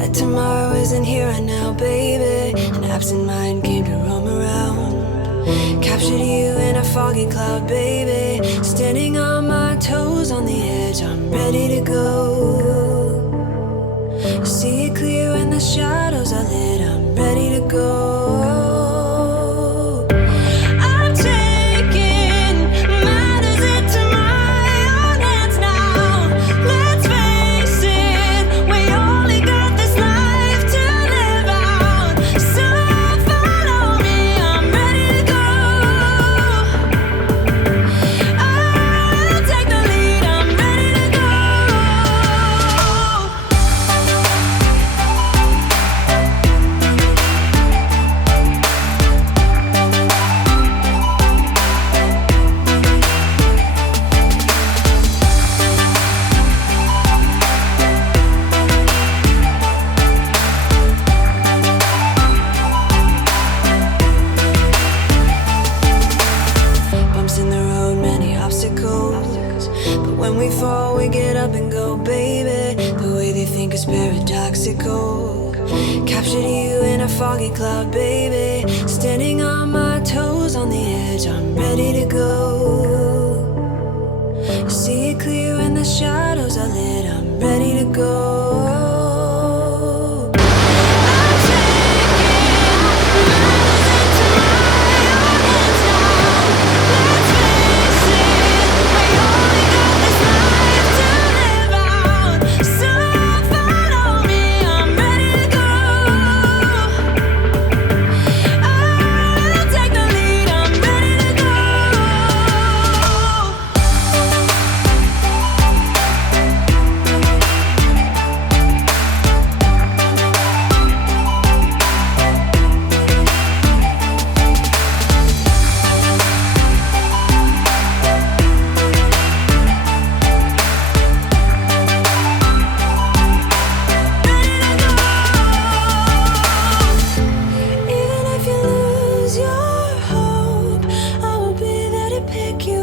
That tomorrow isn't here right now, baby. An absent mind came to roam around. Captured you in a foggy cloud, baby. Standing on my toes on the edge, I'm ready to go. See it clear when the shadows are lit, I'm ready to go. Captured you in a foggy cloud, baby. Standing on my toes on the edge, I'm ready to go. See it clear when the shadows are lit, I'm ready to go. Pick you